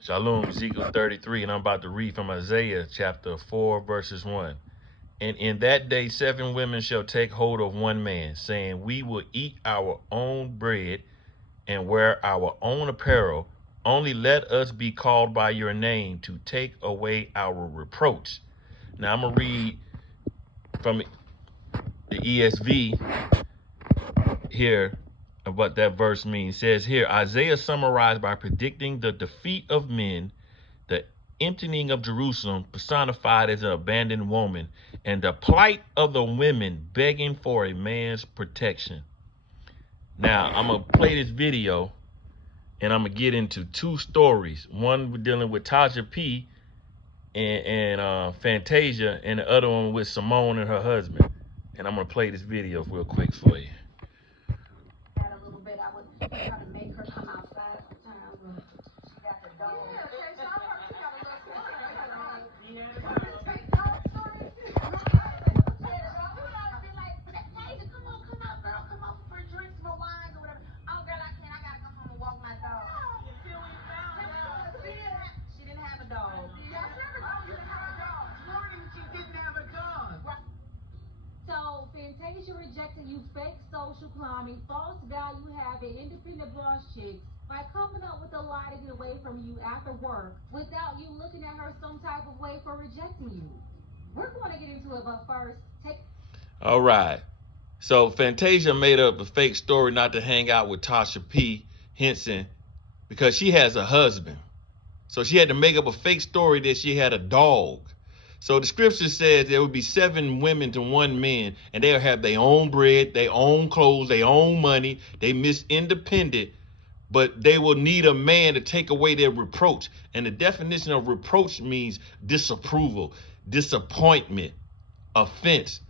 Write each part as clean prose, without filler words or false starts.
Shalom, Ezekiel 33, and I'm about to read from Isaiah chapter 4, verses 1. And in that day 7 women shall take hold of one man, saying, we will eat our own bread and wear our own apparel. Only let us be called by your name to take away our reproach. Now I'm going to read from the ESV here of what that verse means. It says here, Isaiah summarized by predicting the defeat of men, the emptying of Jerusalem personified as an abandoned woman, and the plight of the women begging for a man's protection. Now, I'm going to play this video, and I'm going to get into 2 stories. One dealing with Tasha P. and Fantasia, and the other one with Simone and her husband. And I'm going to play this video real quick for you. A little bit, I would try to make her come outside sometimes when she got the dog. Yeah, okay, so I heard she got a little story. Yeah. Come out, girl, come on for drinks, for wines, or whatever. Oh, girl, I can't. I gotta go home and walk my dog. Until we found out. She didn't have a dog. Yeah, she didn't have a dog. Morning, she didn't have a dog. Right. So, Fantasia rejected you fake social climbing, false value having, independent boss chicks by coming up with a lie to get away from you after work without you looking at her some type of way for rejecting you. We're going to get into it, but first, All right. So Fantasia made up a fake story not to hang out with Tasha P. Henson because she has a husband. So she had to make up a fake story that she had a dog. So the scripture says there would be 7 women to 1 man, and they'll have their own bread, their own clothes, their own money. They miss independent, but they will need a man to take away their reproach. And the definition of reproach means disapproval, disappointment, offense,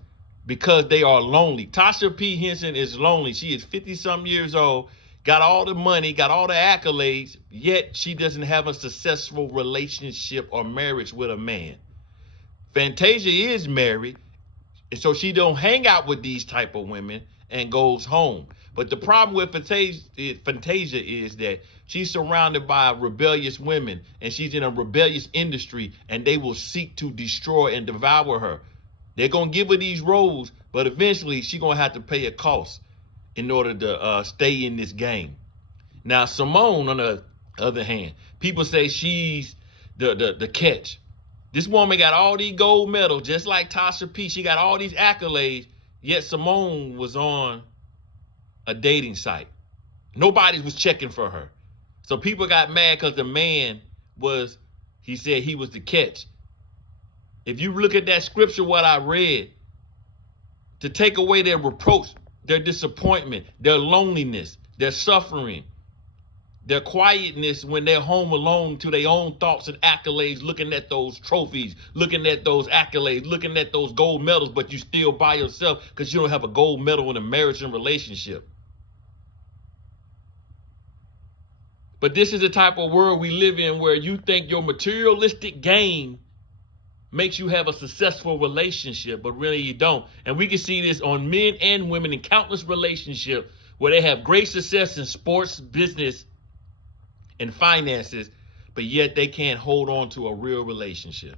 because they are lonely. Tasha P. Henson is lonely. She is 50-something years old, got all the money, got all the accolades, yet she doesn't have a successful relationship or marriage with a man. Fantasia is married, and so she don't hang out with these type of women and goes home. But the problem with Fantasia is that she's surrounded by rebellious women, and she's in a rebellious industry, and they will seek to destroy and devour her. They're going to give her these roles, but eventually she's going to have to pay a cost in order to stay in this game. Now, Simone, on the other hand, people say she's the catch. This woman got all these gold medals, just like Tasha P. She got all these accolades, yet Simone was on a dating site. Nobody was checking for her. So people got mad because the man he said he was the catch. If you look at that scripture, what I read, to take away their reproach, their disappointment, their loneliness, their suffering, their quietness when they're home alone to their own thoughts and accolades, looking at those trophies, looking at those accolades, looking at those gold medals, but you still by yourself because you don't have a gold medal in a marriage and relationship. But this is the type of world we live in where you think your materialistic gain makes you have a successful relationship, but really you don't. And we can see this on men and women in countless relationships where they have great success in sports, business, and finances, but yet they can't hold on to a real relationship.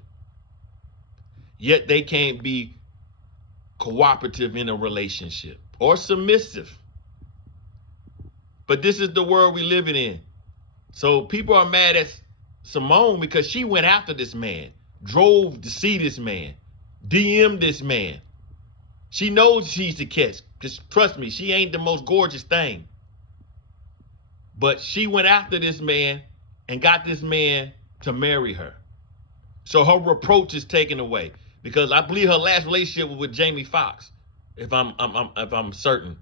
Yet they can't be cooperative in a relationship or submissive. But this is the world we living in. So people are mad at Simone because she went after this man, drove to see this man, DM'd this man. She knows she's the catch, because trust me, she ain't the most gorgeous thing. But she went after this man and got this man to marry her. So her reproach is taken away, because I believe her last relationship was with Jamie Foxx, if I'm certain.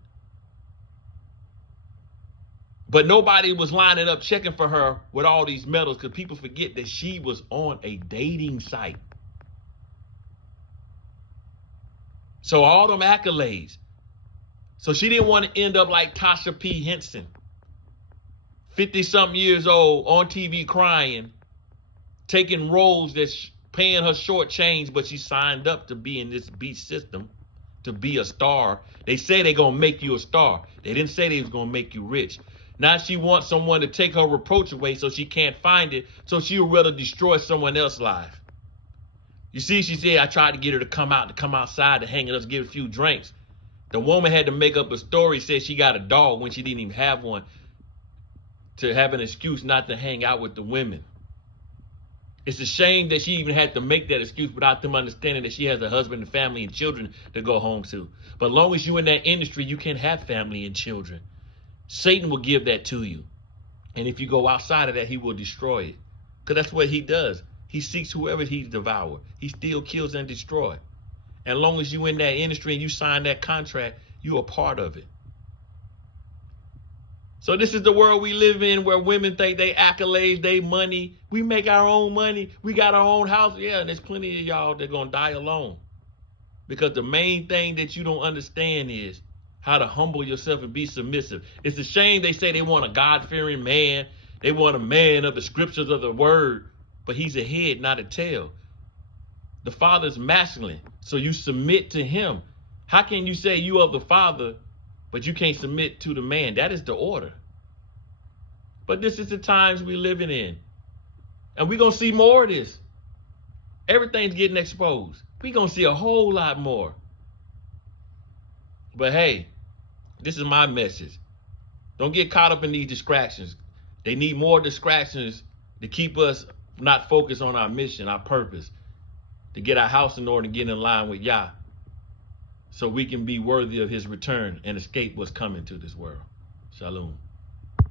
But nobody was lining up checking for her with all these medals, because people forget that she was on a dating site. So all them accolades. So she didn't want to end up like Tasha P. Henson, 50-something years old, on TV crying, taking roles that's paying her short change, but she signed up to be in this beast system, to be a star. They say they're going to make you a star. They didn't say they was going to make you rich. Now she wants someone to take her reproach away so she can't find it, so she'll rather destroy someone else's life. You see, she said, I tried to get her to come outside to hang out, give a few drinks. The woman had to make up a story, said she got a dog when she didn't even have one, to have an excuse not to hang out with the women. It's a shame that she even had to make that excuse without them understanding that she has a husband and family and children to go home to. But as long as you're in that industry, you can't have family and children. Satan will give that to you. And if you go outside of that, he will destroy it. Because that's what he does. He seeks whoever he devours. He still kills and destroys. And as long as you're in that industry and you sign that contract, you're a part of it. So this is the world we live in, where women think they accolades, they money. We make our own money. We got our own house. Yeah, and there's plenty of y'all that are going to die alone. Because the main thing that you don't understand is how to humble yourself and be submissive. It's a shame they say they want a God-fearing man. They want a man of the scriptures of the word. But he's a head, not a tail. The Father's masculine, so you submit to him. How can you say you are the Father, but you can't submit to the man? That is the order. But this is the times we're living in. And we're going to see more of this. Everything's getting exposed. We're going to see a whole lot more. But hey, this is my message. Don't get caught up in these distractions. They need more distractions to keep us not focused on our mission, our purpose, to get our house in order and get in line with Yah, so we can be worthy of his return and escape what's coming to this world. Shalom.